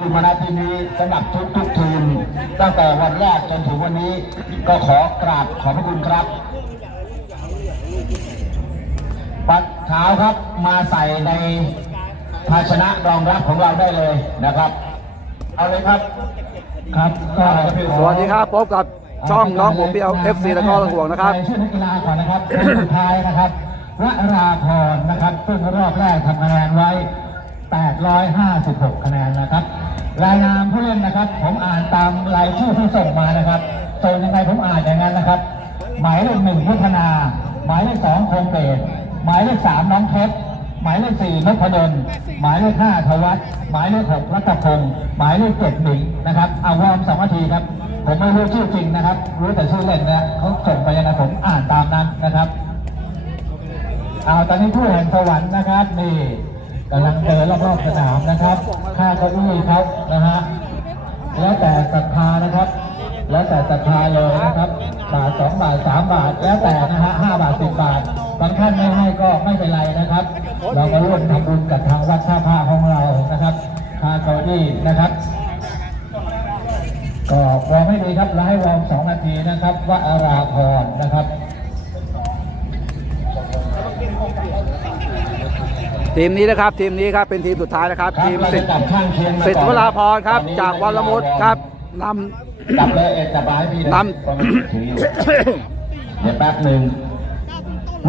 คุณมาณที่นี้สำหรับทุกทุกๆทีมตั้งแต่วันแรกจนถึงวันนี้ ก็ขอกราบขอบพระคุณครับปัดเท้าครับมาใส่ในภาชนะรองรับของเราได้เลยนะครับเอาเลยครับครับก็สวัสดีครับพบกับช่องน้องผมเปียว FC แล้วก็ห่วงนะครับชื่อนักกีฬาก่อนนะครับคนสุดท้ายนะครับวราพรนะครับซึ่งรอบแรกทำคะแนนไว้ 856 คะแนนนะครับ รายนามผู้เล่นนะครับ ผมอ่านตามรายชื่อที่ส่งมานะครับส่งยังไงผมอ่านอย่างนั้นนะครับ หมายเลขหนึ่งพุทธนา หมายเลขสองคงเดชหมายเลขสามน้องเพชรหมายเลขสี่นพดลหมายเลขห้าธวัฒน์หมายเลขหกรัตพงศ์หมายเลขเจ็ดหมิงนะครับเอาวอมสองนาทีครับ ผมไม่รู้ชื่อจริงนะครับ รู้แต่ชื่อเล่นนะเขาส่งไปยังไงผมอ่านตามนั้นนะครับเอาตอนนี้ผู้แห่งสวรรค์นะครับนี่ กำลังเดินรอบๆสนามนะครับค่าเก้าอี้เขานะฮะแล้วแต่ศรัทธานะครับ แล้วแต่ศรัทธาเลยนะครับบาทสองบาทสามบาท แล้วแต่นะฮะห้าบาทสิบบาทบางท่านไม่ให้ก็ไม่เป็นไรนะครับ เราก็ร่วมทำบุญกับทางวัดท่าผ้าของเรานะครับค่าเก้าอี้นะครับก็วอไม่ดีครับแล้วให้วอร์มสองนาทีนะครับ ว่าอะครับ ทีมนี้นะครับทีมนี้ครับเป็นทีมสุดท้ายนะครับครับทีมเราสิจะทธิ์จับข้างเคียงมาสิทธิ์ก่วอนราพรครับตอนนี้จากวรมุตครับนจับเลยเอ็ดจับมาให้พี่ะนำตอนนี้ถืออยู่เดี๋ยวแป๊บหนึ่ง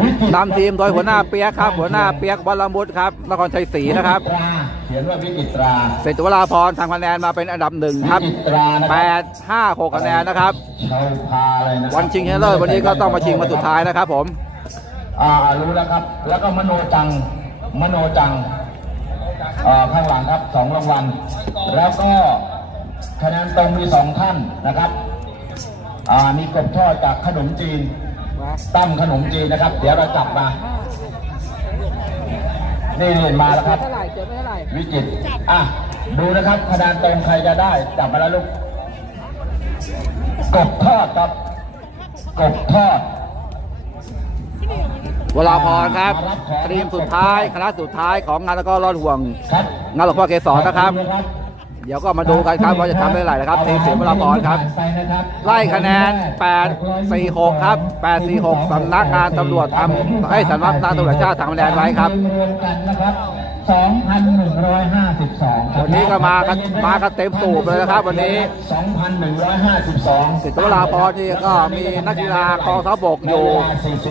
วิจิตรำนำทีมโดยหัวหน้าเปียกครับ หัวหน้าเปียกวรมุตครับนครชัยศรีนะครับวิจิตราเขียนว่าวิจิตราสิทธิ์วราพรทำคะแนนมาเป็นอันดับหนึ่งครับวิจิตรานะคแปรับดห้าหกคะแนนนะครับชาวพาอะไรนะวันชิงชนะเลิศวันนี้ก็ต้องมาชิงมาสุดท้ายนะครับผม อ่ารู้แล้วครับ แล้วก็มโนจัง มโนจังเอ่อข้างหลังครับสองรางวัล แล้วก็คะแนนตรงมีสองท่านนะครับอ่ามีกบทอดจากขนมจีน ตั้มขนมจีนนะครับ เดี๋ยวเราจับมา นี่นี่มาแล้วครับ วิจิตรอะ ดูนะครับคะแนนตรงใครจะได้ จับมาแล้วลูก กบทอดครับ กบทอด วราพรครับทีมสุดท้ายคณะสุดท้ายของงานแล้วก็รอดห่วง งานหลวงพ่อเกศรนะครับ เดี๋ยวก็มาดูกันครับว่าจะทำได้ไหรนะครับทีมเสียวราพรครับไปนะครับไล่คะแนน 846 ครับ 846สำนักงานตำรวจทำให้สำนักงานตำรวจชาติทำคะแนนไว้ครับ รวมกันนะครับ2,152ครับวันนี้ก็มากันมากันเต็มสูบเลยนะครับวันนี้ 2,152สิทธิ์วราพรนี่ก็มีนักกีฬากองทัพบกอยู่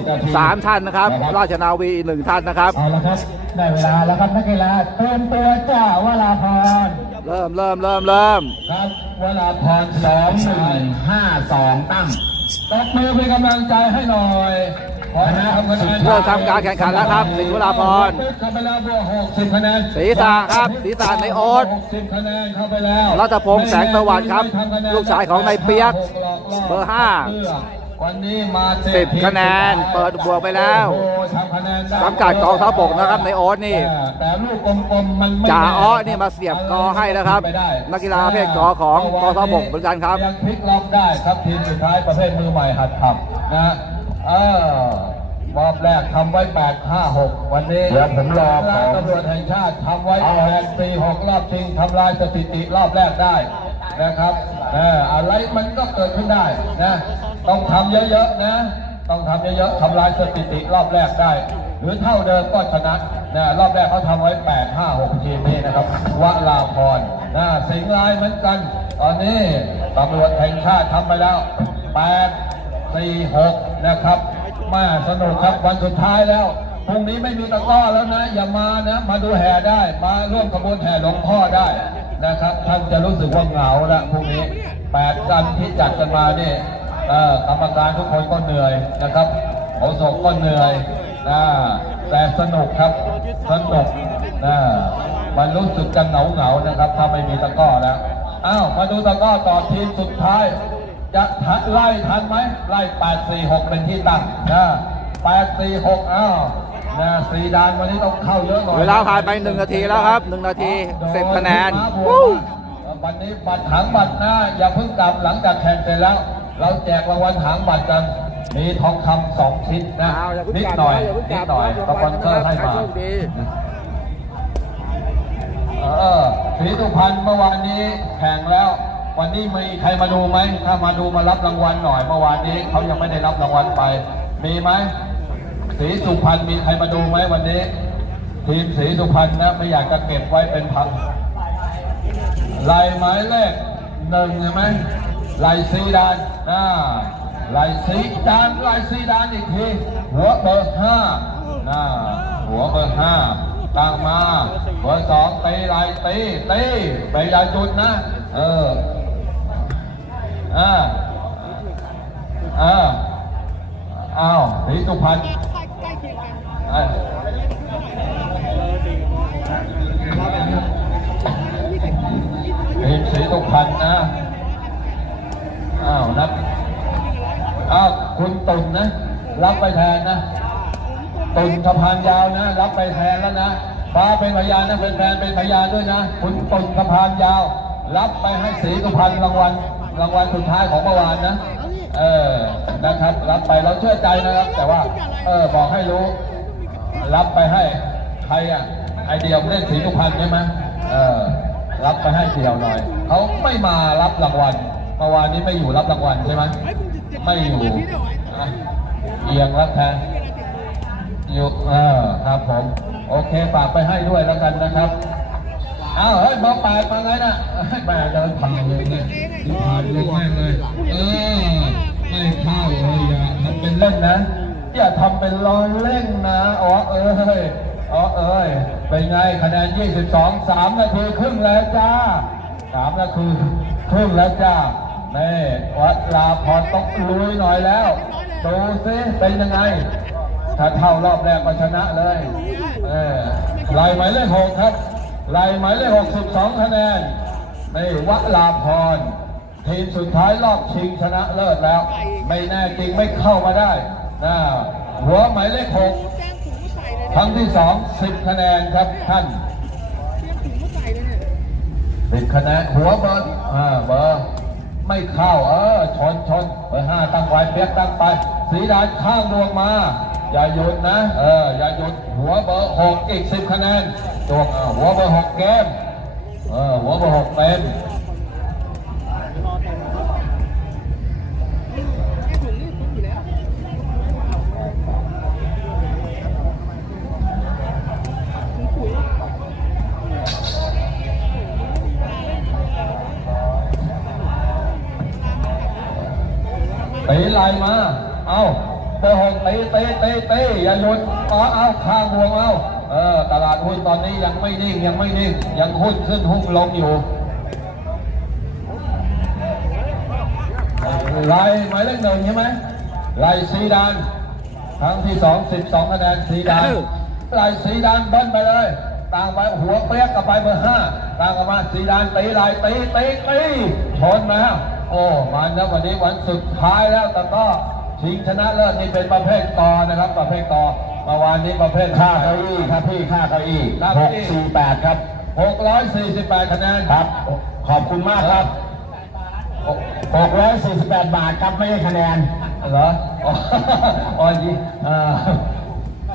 3 ท่านนะครับ ราชนาวีอีกหนึ่งท่านนะครับเอาละครับได้เวลาแล้วครับนักกีฬาเตรียมตัวจ้าวราพรเริ่มเริ่มเริ่มเริ่มครับวราพรสองหนึ่งห้าสองตั้งตบมือเป็นกำลังใจให้หน่อย ขอให้ทำคะแนนเริ่มทำการแข่งขันแล้วครับสิทธิ์วราพรเข้าไปแล้วบวกหกสิบคะแนนศีรษะครับศีรษะในโอ๊ตหกสิบคะแนนเข้าไปแล้วรัตพงษ์แสงสวัสดิ์ครับ ลูกชายของนายเปี๊ยกเบอร์ห้าวันนี้มาเตสิบคะแนนเปิดบวกไปแล้วโอ้โหทำคะแนนได้สังกัดกองทัพบกนะครับในโอ๊ตนี่แต่ลูกกลมๆมันไม่จ่าแน่อ้อนี่มาเสียบกอให้นะครับไม่ได้นักกีฬาประเภทกอของกองทัพบกเหมือนกันครับยังพลิกล็อกได้ครับทีมสุดท้ายประเภทมือใหม่หัดขับนะ เออรอบแรกทำไว้8 5 6วันนี้เดี๋ยวผมรอขราอตำรวจแห่งชาติทำไว้8 4 6รอบชิงทำลายสถิติรอบแรกได้นะครับเอออะไรมันก็เกิดขึ้นได้นะต้องทำเยอะๆนะ ต้องทำเยอะๆทำลายสถิติรอบแรกได้ หรือเท่าเดิมก็ชนะนะรอบแรกเขาทำไว้8 5 6ทีมนี้นะครับวลาพรนะสิงห์ลายเหมือนกัน ตอนนี้ตำรวจแห่งชาติทำไปแล้ว 8 4 6นะครับ มาสนุกครับวันสุดท้ายแล้วพรุ่งนี้ไม่มีตะกร้อแล้วนะ อย่ามานะ มาดูแห่ได้ มาร่วมขบวนแห่หลวงพ่อได้นะครับ ท่านจะรู้สึกว่าเหงาละพรุ่งนี้แปดกันที่จัดกันมาเนี่เอ่อกรรมการทุกคนก็เหนื่อยนะครับโอศกก็เหนื่อยนะแต่สนุกครับสนุกนะมันรู้สึกจะเหงาเหงานะครับ ถ้าไม่มีตะก้อแล้วอ้าวมาดูตะก้อต่อทีมสุดท้าย จะทันไล่ทันไหมไล่แปดสี่หกเป็นที่ตั้งนะแปดสี่หกอ้าวนะสีดานวันนี้ต้องเข้าเยอะหน่อยเวลาผ่านไปหนึ่งนาทีแล้วครับหนึ่งนาทีสิบคะแนนโดวู้ยวันนี้บัตรหางบัตรหน้าอย่าเพิ่งกลับหลังจากแข่งเสร็จแล้ว เราแจกรางวัลหางบัตรกันมีทองคำสองชิ้นนะอ้าวอย่าเพิ่งนิดกลับหน่อยอย่าเพิ่งกนิลัดบหน่อยสปอนเซอร์ให้มาโชคดีเออศรีสุพรรณเมื่อวานนี้แข่งแล้ว วันนี้มีใครมาดูไหม ถ้ามาดูมารับรางวัลหน่อยเมื่อวานนี้เขายังไม่ได้รับรางวัลไป มีไหมศรีสุพรรณมีใครมาดูไหมวันนี้ ทีมศรีสุพรรณนะไม่อยากจะเก็บไว้เป็นพันลายไม้เลขหนึ่งใช่ไหมลายซีดานอ่าลายซีดานลายซีดานอีกทีหัวเบอร์ห้าอ่าหัวเบอร์ห้าตั้งมาเบอร์สองตีลายตีตีไปอยาจุดนะ เออ อ่าอ่าอ้าวศรีสุพรรณใกพันอะทีมสีสุพรรณนะ อ้าวนับอ้าวคุณตุ่นนะ รับไปแทนนะ ตุ่นสะพานยาวนะ รับไปแทนแล้วนะฟ้าเป็นพยานนะเป็นแฟนเป็นพยานด้วยนะ คุณตุ่นสะพานยาว รับไปให้สีสุพรรณรางวัล รางวัลสุดท้ายของเมื่อวานนะ เออ นะครับ รับไปเราเชื่อใจนะครับ แต่ว่า เออ บอกให้รู้ รับไปให้ใครอะ ไอเดียวเล่นสีสุพรรณใช่ไหมเออ รับไปให้เดียวหน่อย เขาไม่มารับรางวัล เมื่อวานนี้ไม่อยู่รับรางวัลใช่ไหมไม่อยู่เอียงรับแทนอยู่เออครับผม โอเค ฝากไปให้ด้วยแล้วกันนะครับ อ้าวเฮ้ยบอร์แปดมาไงน่ะเฮ้ยแม่เดินผ่านเลยเนี่ยผ่านเลยแม่งเลยเออไม่เข้าเลยอย่าทำเป็นเล่นนะอย่าทำเป็นล้อเล่นนะอ๋อเอ้ยอ๋อเอ้ยเป็นไงคะแนน 22 3 นาทีครึ่งแล้วจ้า 3 นาทีครึ่งแล้วจ้าแม่วัดลาพรต้องลุยหน่อยแล้วดูซิเป็นยังไง ถ้าเท่ารอบแรกก็ชนะเลยเออไล่หมายเลขหกครับ ไล่หมายเลขหกสิบสองคะแนน ในวลาพร ทีมสุดท้ายรอบชิงชนะเลิศแล้ว ไม่แน่จริงไม่เข้ามาได้นะหัวหมายเลขหกแจ้งถุงมาใส่เลยครั้งที่สองสิบคะแนนครับท่านเตรียมถุงมาใส่เลยเนี่ยสิบคะแนนหัวเบอร์อ่าเบอร์ไม่เข้าเออชนชนเบอร์ห้าตั้งไว้เปียกตั้งไป สีดานข้างดวงมา อย่าหยุดนะ เอออย่าหยุดหัวเบอร์หกอีกสิบคะแนน ดวงหัวเบอร์หกแกมเออหัวเบอร์หกเต็มแค่ถุงนี่ถุงอยู่แล้วถุงขุยตีไหลมา เอาเบอร์หกตีตีตีตีอย่าหยุดเอาเอาข้างวงเอา เออตลาดหุ้นตอนนี้ยังไม่นิ่งยังไม่นิ่ง ยังหุ้นขึ้นหุ้นลงอยู่ไล่หมายเลขหนึ่งใช่ไหมไล่สีดานครั้งที่สองสิบสองคะแนนสีดานไล่สีดานเบิ้ลไปเลยต่างไปหัวเปรี้ยกกับไปเบอร์ห้าต่างกันมาสีดานตีไล่ตีตีตีชนมาโอ้มันแล้ววันนี้วันสุดท้ายแล้วแต่ก็ชิงชนะเลิศนี่เป็นประเภทกอนะครับประเภทกอ เมื่อวานนี้ประเภทค่าเก้าอี้ครับพี่ค่าเก้าอี้ครับหกสี่แปดครับ648คะแนนครับ ขอบคุณมากครับหกร้อยสี่สิบแปดบาทครับไม่ใช่คะแนนเหรออ๋ออ๋อยี่อ่า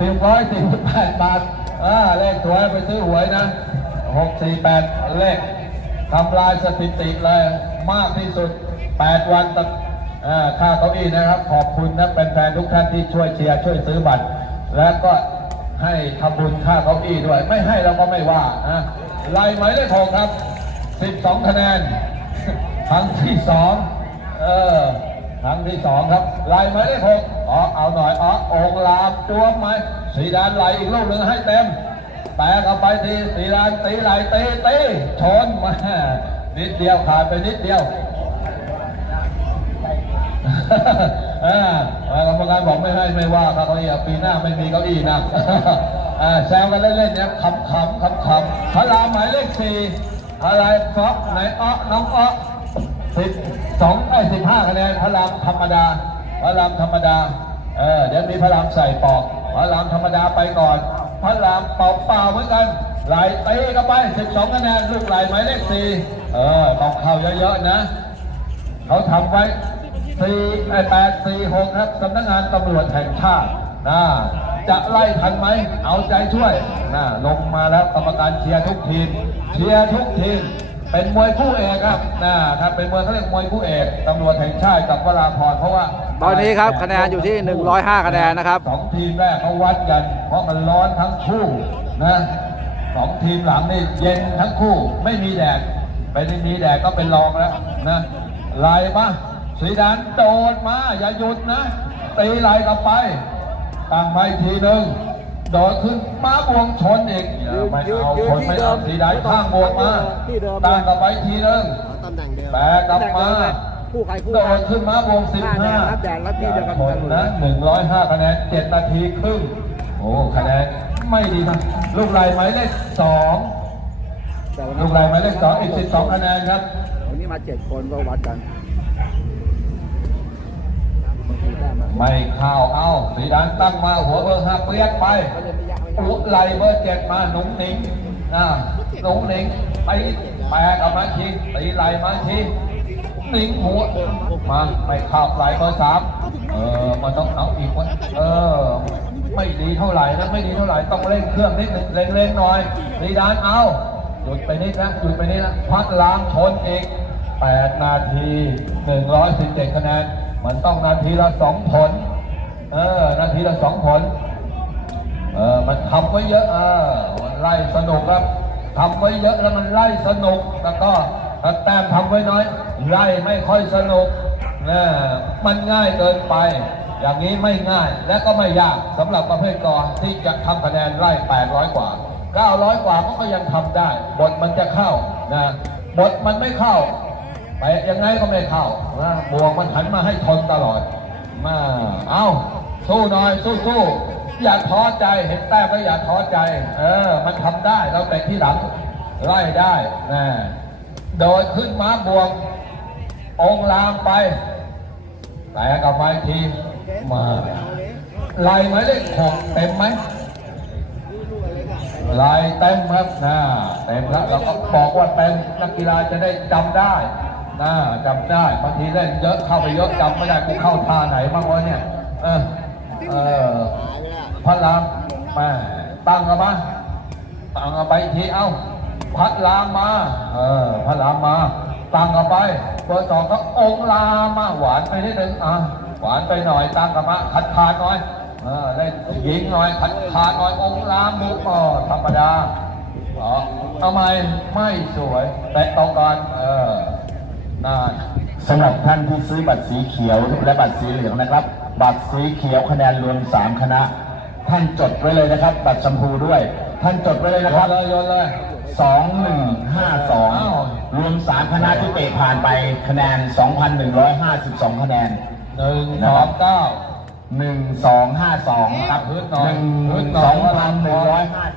สิบร้อยสี่สิบแปดบาทอ่าเลขสวยไปซื้อหวยนะหกสี่แปดเลขทำลายสถิติเลยมากที่สุดแปดวันตัดอ่าค่าเก้าอี้นะครับ ขอบคุณนะเป็นแฟนๆทุกท่านที่ช่วยเชียร์ช่วยซื้อบัตร แล้วก็ให้ทำบุญค่าเก้าอี้ด้วย ไม่ให้เราก็ไม่ว่านะไล่หมายเลขหกครับสิบสองคะแนนครั้งที่สองเออครั้งที่สองครับไล่หมายเลขหกอ๋อเอาหน่อยอ๋อองลามจวบไหมสีดานไหลอีกลูกหนึ่งให้เต็มแตกเอาไปทีสีดานตีไหลตีตีชนมานิดเดียวขาดไปนิดเดียว อ่ากรรมการบอกไม่ให้ไม่ว่าครับเก้าอี้อะปีหน้าไม่มีเก้าอี้นั่งแซวกันเล่นๆเนี่ยขำๆขำๆพระรามหมายเลขสี่อะไรฟอกไหนอ้อน้องอ้อสิบสองไอ้สิบห้าคะแนนพระรามธรรมดาพระรามธรรมดาเออเดี๋ยวมีพระรามใส่ปอกพระรามธรรมดาไปก่อน พระรามเป่าเปล่าๆเหมือนกันไหลตีเข้าไปสิบสองคะแนนลูกไหลหมายเลขสี่เออต้องเข้าเยอะๆนะ เขาทำไว้ สี่แปดสี่หกครับสำนักงานตำรวจแห่งชาตินะจะไล่ทันไหม เอาใจช่วยนะลงมาแล้วกรรมการเชียร์ทุกทีม เชียร์ทุกทีม เป็นมวยคู่เอกครับนะครับ เป็นมวยเขาเรียกมวยคู่เอกตำรวจแห่งชาติกับวราพรเพราะว่า ตอนนี้ครับคะแนนอยู่ที่ 105 คะแนนนะครับสองทีมแรกเขาวัดกัน เพราะมันร้อนทั้งคู่นะสองทีมหลังนี่เย็นทั้งคู่ ไม่มีแดดไปไม่มีแดดก็เป็นรองแล้วนะไล่มา สีดันโดดมา อย่าหยุดนะ ตีไหลกลับไป ตั้งไว้ทีหนึ่งโดดขึ้นมาบวงชนอีกอย่าไม่เอาคนไม่เอาสีดันข้างบวงมา ตั้งกลับไปทีหนึ่งแหน่กลับมาคู่ใครคู่โดนดขึ้นมาวงสิบห้ารับแดดรับที่เดียวกันนะหนึ่งร้อยห้าคะแนนเจ็ดนาทีครึ่งโอ้คะแนนไม่ดีนะลูกไหลหมาเลขสองลูกไหลหมาเลขสองอีกสิบสองคะแนนครับวันนี้มาเจ็ดคนก็วัดกัน ไม่เข้าวเอาสีดานตั้งมาหัวเบอร์ห้าเปียกไปหัวไหลเบอร์เจ็ดมาหนุ่งหนิงนะหนุ่งหนิงไปแปรกลับมาทีตีไหลมาทีหนิงหัวมาไม่เข้าวไหลเบอร์สามเออมันต้องเอาอีกวะเออ ไม่ดีเท่าไหร่นะไม่ดีเท่าไหร่ต้องเร่งเครื่องนิดหนึงเร่งๆหน่อยสีดานเอาหยุดไปนิดนะหยุดไปนิดนะพัดล้างชนอีก8นาที 117 คะแนน มันต้องนาทีละสองผล เออ นาทีละสองผล เออ มันทำไว้เยอะเออมันไล่สนุกครับทำไว้เยอะแล้วมันไล่สนุกแล้วก็ถ้าแต้มทำไว้น้อย ไล่ไม่ค่อยสนุกนะมันง่ายเกินไป อย่างนี้ไม่ง่ายและก็ไม่ยากสำหรับประเภทกอที่จะทำคะแนนไล่ 800 กว่า 900 กว่าก็ยังทำได้ บทมันจะเข้านะบทมันไม่เข้า ไปยังไงก็ไม่เข้านะบวงมันหันมาให้ทนตลอด มาเอาสู้หน่อยสู้สู้อย่าท้อใจเห็นแต้มก็อย่าท้อใจ เออ มันทำได้เราแต่ที่หลังไล่ได้นะโดยขึ้นม้าบวงองลามไปแต่กลับมาอีกทีมาไล่หมายเลขหกเต็มไหมลายเต็มครับนะเต็มแล้วเราก็บอกว่าเต็มนักกีฬาจะได้จำได้ นะจำได้บางทีเล่นเยอะเข้าไปเยอะจำไม่ได้กูเข้าท่าไหนบ้างวะเนี่ย เออเออพระรามแม่ตั้งกันมาตั้งกันไปอีกทีเอ้าพัดลามมา เออพระรามมาตั้งกันไปเบอร์สองก็องค์ลามมาหวานไปนิดนึงอะหวานไปหน่อยตั้งกันมาขัดขาดหน่อยเออเล่นหญิงหน่อยขัดขาดหน่อยองค์ลามบุกอ๋อธรรมดาอ๋อทำไมไม่สวย แต่ต้องการเออ น่าสำหรับท่านที่ซื้อบัตรสีเขียวและบัตรสีเหลืองนะครับ บัตรสีเขียวคะแนนรวม 3 คณะ ท่านจดไว้เลยนะครับ บัตรชมพูด้วย ท่านจดไว้เลยโยนะครันบเลยโยนเลย2152รวม3คณะที่เตะผ่านไปคะแนน2,152คะแนนหนึ่งสองเก้า1252ครับฮึดหน่อยหนึ่งฮึดหน่อย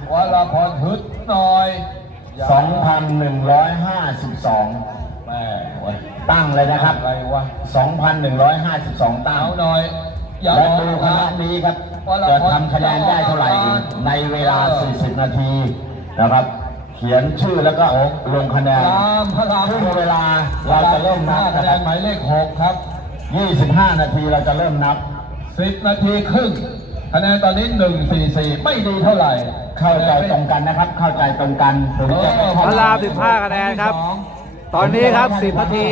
2,150วลาพรฮึดหน่อยอย่า2,152 แม่โอ้ยตั้งเลยนะครับ อะไรวะ2,152 ตั้งเอาหน่อยอย่าและออกดูคนะณะนี้ครับ จะทำคะแนนได้เท่าไหร่ในเวลา 40 นาทีนะครับ เขียนชื่อแล้วก็ลงคะแนนรามพระรามครึ่งเวลาเราจะเริ่มนับคะนะแนครันหมายเลขหกครับบ25 นาทีเราจะเริ่มนับ สิบนาทีครึ่งคะแนนตอนนี้หนึ่งสี่สี่ไม่ดีเท่าไหร่เข้าใจตรงกันนะครับ เข้าใจตรงกันผมจะไม่พระราม15คะแนนครับ ตอนนี้ครับ10นาที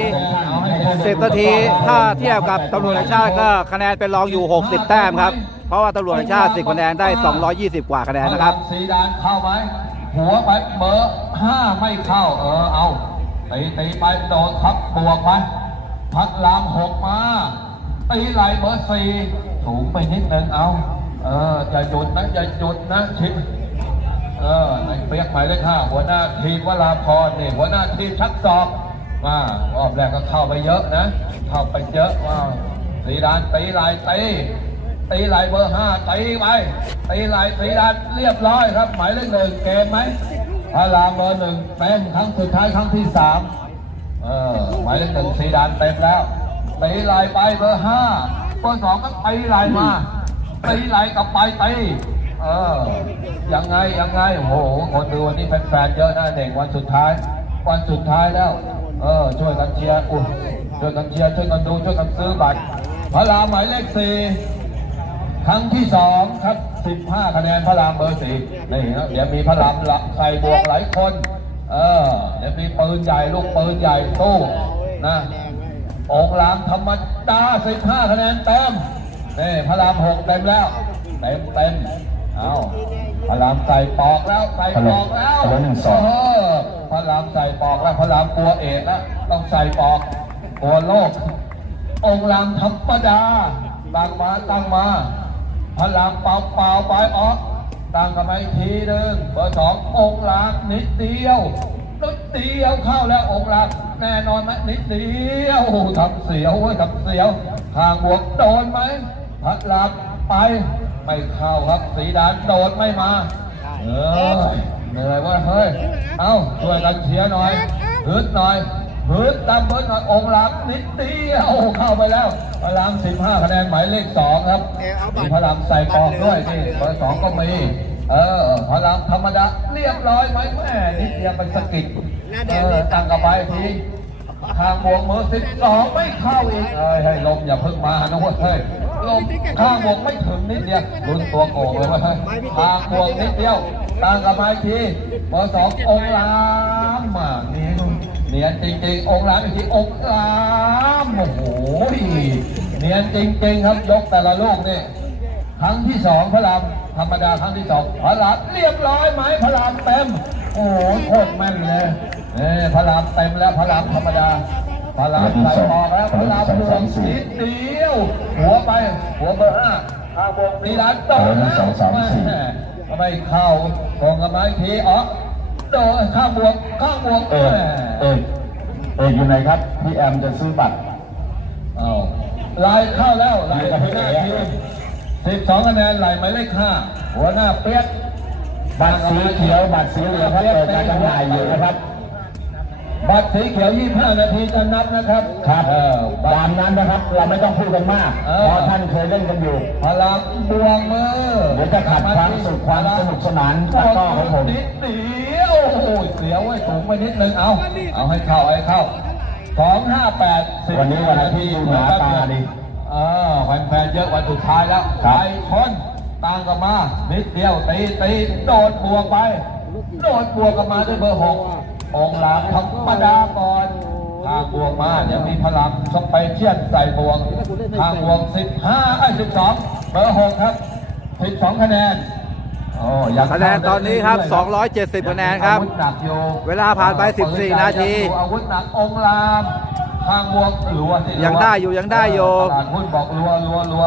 10นาทีถ้าเทียบกับตำรวจแห่งชาติก็คะแนนเป็นรองอยู่ 60 แต้มครับ เพราะว่าตำรวจแห่งชาติ10คะแนนได้ 220 กว่าคะแนนนะครับสีดานเข้าไหมหัวไปเบอร์ห้าไม่เข้าเออเอาตีตีไปโดนทับบวกไปพัดลามหกมาตีไหลเบอร์สี่สูงไปนิดนึงเอาเอออย่าหยุดนะอย่าหยุดนะชิด เออไอ้เปียกหมายเลขห้าหัวหน้าทีมวราพรนี่หัวหน้าทีมชักศอกมารอบแรกก็เข้าไปเยอะนะ เข้าไปเยอะว้าสีดานตีลายตีตีลายเบอร์ห้าตีไปตีลายสีดานเรียบร้อยครับ หมายเลขหนึ่งเกมไหมพระรามเบอร์หนึ่งเต็มครั้งสุดท้ายครั้งที่สามเออหมายเลขหนึ่งสีดานเต็มแล้วตีลายไปเบอร์ห้าเบอร์สองก็ตีลายมาตีลายกลับไปตี เออยังไงยังไงโอ้โหคนดูวันนี้แฟนๆเยอะนะเด็กวันสุดท้าย วันสุดท้ายแล้ว เออ ช่วยกันเชียร์อุ้ยช่วยกันเชียร์ช่วยกันดูช่วยกันซื้อบัตรพระรามหมายเลขสี่ครั้งที่สองครับ15คะแนนพระรามเบอร์สี่นี่นะเดี๋ยวมีพระรามละใส่บวกหลายคน เออ เดี๋ยวมีปืนใหญ่ลูกปืนใหญ่ตู้นะองค์รามธรรมดา15คะแนนเต็มนี่พระรามหกเต็มแล้ว เต็มเต็ม เอาพระรามใส่ปอกแล้วใส่ปอกแล้วพระรามหนึ่งสองเออพระรามใส่ปอกแล้วพระรามกลัวเอกแล้วต้องใส่ปอกกลัวโลก องค์รามธรรมดาตั้งมาตั้งมาพระรามเปล่าเปล่าไปออกตั้งกันมาอีกทีหนึ่งเบอร์สององค์รามนิดเดียวนิดเดียวเข้าแล้วองค์รามแน่นอนไหมนิดเดียวทำเสียวเว้ยทำเสียวทางบวกโดนไหมพระรามไป ไม่เข้าครับสีดานโดดไม่มา เออเหนื่อยเว่าเฮ้ย เอ้าช่วยกันเชียร์หน่อยฮึดหน่อยฮึดตามเบิร์ดหน่อยองค์หลังนิดเดียวเข้าไปแล้วพระราม15คะแนนหมายเลขสองครับมีพระรามใส่ปอกด้วยนี่เบอร์สองก็มีเออพระรามธรรมดาเรียบร้อยไหมแม่นิดเดียวไปสะกิดเออตั้งกับไปทีทางบวกมือสิบสองไม่เข้าอีกเอ้ยให้ลมอย่าเพิ่งมานะเว้ยเฮ้ย ลมข้างบวกไม่ถึงนิดเดียวลุ้นตัวโกงเลยว้ยเฮ้ยทางบวกนิดเดียวตั้งกับไปทีเบอร์สององค์รามมาเนี่เนียนจริงๆองค์รามอีกทีองค์รามโอ้โหเนียนจริงๆครับยกแต่ละลูกนี่ครั้งที่สองพระรามธรรมดาครั้งที่สองพระรามเรียบร้อยไหมพระรามเต็มโอ้โหโคตรแม่นเลยเอ้พระรามเต็มแล้วพระรามธรรมดา พระรามใส่ออกแล้วพระรามรวมนิดเดียว หัวไป หัวเบอร์ห้าข้างบงนีร้านโดนแล้วไม่เข้ากองกันไม้ทีอ๋อโดนข้างบวกข้างบวกเอกเอกเอกอยู่ไหนครับ พี่แอมจะซื้อบัตรเอาลายเข้าแล้วลายหัวหน้าทีสิบสองคะแนนไหลหมายเลขห้าหัวหน้าเปียกบัตรสีเขียวบัตรสีเหลืองครับเปิดการจำหน่ายอยู่นะครับ บัตรสีเขียว 25 นาทีจะนับนะครับ ครับเออบัตตารมนั้นนะครับ เราไม่ต้องพูดกันมากเออ เพราะท่านเคยเล่นกันอยู่พลังบวงมือเดี๋ยวจะขัดความสุขความสนุกสนานตะกร้อของผมนิดเดียวโอ้ยเสียวไว้สูงไปนิดนึงเอาเอาให้เข้าให้เข้าสองห้าแปดวันนี้วันอาทิตย์ดูหนาตาดีเออแฟนๆเยอะวันสุดท้ายแล้วครับไปคนตามกันมา นิดเดียวตีตีโดดบวกไป โดดบวกกันมาด้วยเบอร์หก องค์ลามธรรมดาก่อนทางบวกมาเดี๋ยวมีพลังสไปเชียนใส่บวกทางบวกสิบห้าไอ้สิบสองเบอร์หกครับสิบสองคะแนนโอ้ยังคะแนนตอนนี้ครับ 270 คะแนนครับอาวุธหนักอยู่เวลาผ่านไป 14 นาทีอาวุธหนักองค์ลามทางบวกรัวสิยังได้อยู่ยังได้อยู่ตลาดหุ้นบอกรัวรัวรัว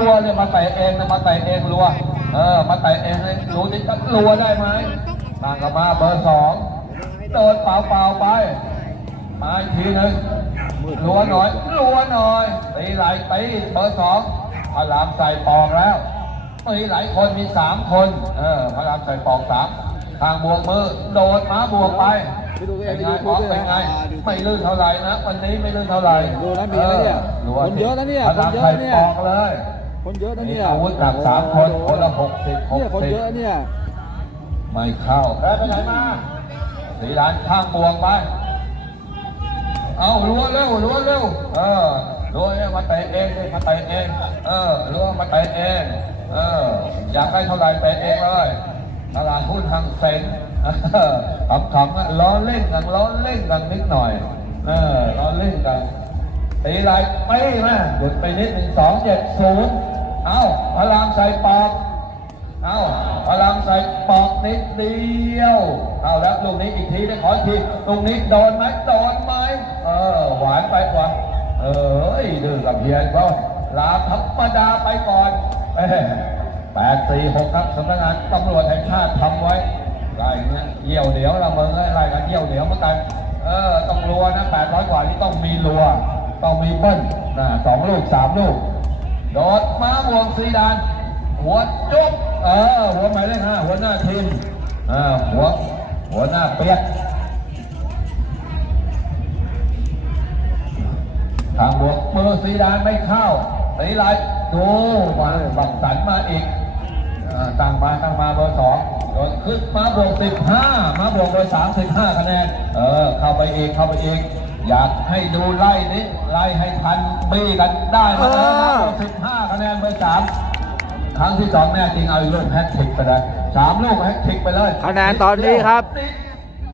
รัวเนี่ยมาเตะเองนะมาเตะเองรัวเออมาเตะเองเลยรู้ดิรัวได้ไหมต่างกับมาเบอร์สอง โดนเปล่าเปล่าๆไป มาอีกทีหนึ่งรัวหน่อยรัวหน่อยตีไหลตีเบอร์สองพระรามใส่ปอกแล้วตีหลายคนมีสามคน เออพระรามใส่ปอกสามทางบวกมือ โดดมาบวกไปเป็นไงออกเป็นไง ไม่ลื่นเท่าไหร่นะ วันนี้ไม่ลื่นเท่าไหร่ดูนะมีไหมเนี่ยรัวคนเยอะนะเนี่ยพระรามคนเยอะใส่เนี่ยปอกเลยคนเยอะนะมีเนี่ยอาวุธหนักสามคนคนละหกสิบหกเนี่ยคนสิบเยอะเนี่ยไม่เข้าไปไหนมา สีร้านข้างบวงไป เอาล้วเร็วล้วเร็ว เออล้วเนี่ยมาเตะเองเลยมาเตะเอง เออล้วมาเตะเอง เออ อยากได้เท่าไหร่เตะเองเลยตลาดหุ้นทางเซ็นขำๆอะล้อเล่นกันล้อเล่นกันนิดหน่อย เออล้อเล่นกันตีไรไปมาหยุดไปนิดหนึ่งสองเจ็ดศูนย์เอาพระรามใส่ปอก เอาพลังใส่ปอกนิดเดียว เอาแล้วลูกนี้อีกทีได้ขออีกทีลูกนี้โดนไหมโดนไหมเออหวานไปกว่า เอ้ยดื้อกับเพียนก็ลาธรรมดาไปก่อนแปดสี่หกครับสำนักงานตำรวจแห่งชาติทำไว้ไล่เงี้ยเยี่ยวเหนียวละมึงไล่กันเยี่ยวเหนียวเหมือนกัน เออต้องรัวนะแปดร้อยกว่านี่ต้องมีรัว ต้องมีเบิ้ลนะสองลูกสามลูกโดดมาบวงสีดานหัวจุ๊บ เออหัวหมายเลขห้าหัวหน้าทีมอ่าหัวหัวหน้าเปียกทางบวกมือสีดานไม่เข้าสีลายดูมาบังสันมาอีกอ่าตั้งมาตั้งมาเบอร์สองโดนขึ้นมาบวกสิบห้ามาบวกเบอร์สามสิบห้าคะแนนเออเข้าไปอีกเข้าไปอีกอยากให้ดูไล่นี้ไล่ให้ทันบี้กันได้นะเออสิบห้าคะแนนเบอร์สาม ครั้งที่สองแน่จริงเอาอีกลูกแฮตทริกไปเลยสามลูกแฮตทริกไปเลยคะแนนตอนนี้ครับนิด